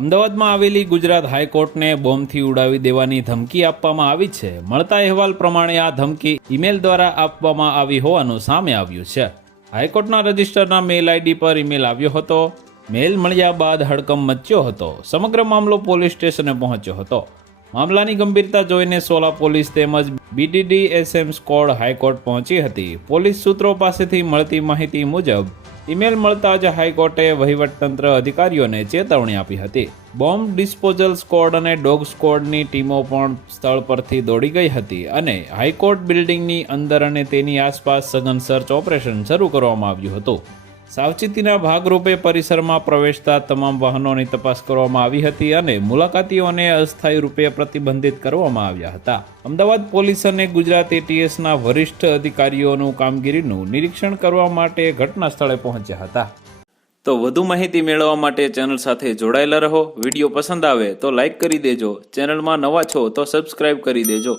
અમદાવાદમાં આવેલી ગુજરાત હાઈકોર્ટને બોમ્બથી ઉડાવી દેવાની ધમકી આપવામાં આવી છે. મળતા અહેવાલ પ્રમાણે આ ધમકી ઈમેલ દ્વારા આપવામાં આવી હોવાનું સામે આવ્યું છે. હાઈકોર્ટના રજિસ્ટરના મેલ આઈડી પર ઈમેલ આવ્યો હતો. મેલ મળ્યા બાદ હડકંપ મચ્યો હતો. સમગ્ર મામલો પોલીસ સ્ટેશને પહોંચ્યો હતો. મામલાની ગંભીરતા જોઈને સોલા પોલીસ તેમજ બીડીડી એસએમ સ્કોડ હાઈકોર્ટ પહોંચી હતી. પોલીસ સૂત્રો પાસેથી મળતી માહિતી મુજબ, ઈમેલ મળતા જ હાઈકોર્ટે વહીવટતંત્ર અધિકારીઓને ચેતવણી આપી હતી. બોમ્બ ડિસ્પોઝલ સ્કોડ અને ડોગ સ્કોડની ટીમો પણ સ્થળ પરથી દોડી ગઈ હતી અને હાઈકોર્ટ બિલ્ડિંગની અંદર અને તેની આસપાસ સઘન સર્ચ ઓપરેશન શરૂ કરવામાં આવ્યું હતું. સાવચેતીના ભાગરૂપે પરિસરમાં પ્રવેશતા તમામ વાહનોની તપાસ કરવામાં આવી હતી અને મુલાકાતીઓને અસ્થાયી રૂપે પ્રતિબંધિત કરવામાં આવ્યા હતા. અમદાવાદ પોલીસ અને ગુજરાત એટીએસના વરિષ્ઠ અધિકારીઓનું કામગીરીનું નિરીક્ષણ કરવા માટે ઘટના સ્થળે પહોંચ્યા હતા. તો વધુ માહિતી મેળવવા માટે ચેનલ સાથે જોડાયેલા રહો. વીડિયો પસંદ આવે તો લાઈક કરી દેજો. ચેનલમાં નવા છો તો સબસ્ક્રાઇબ કરી દેજો.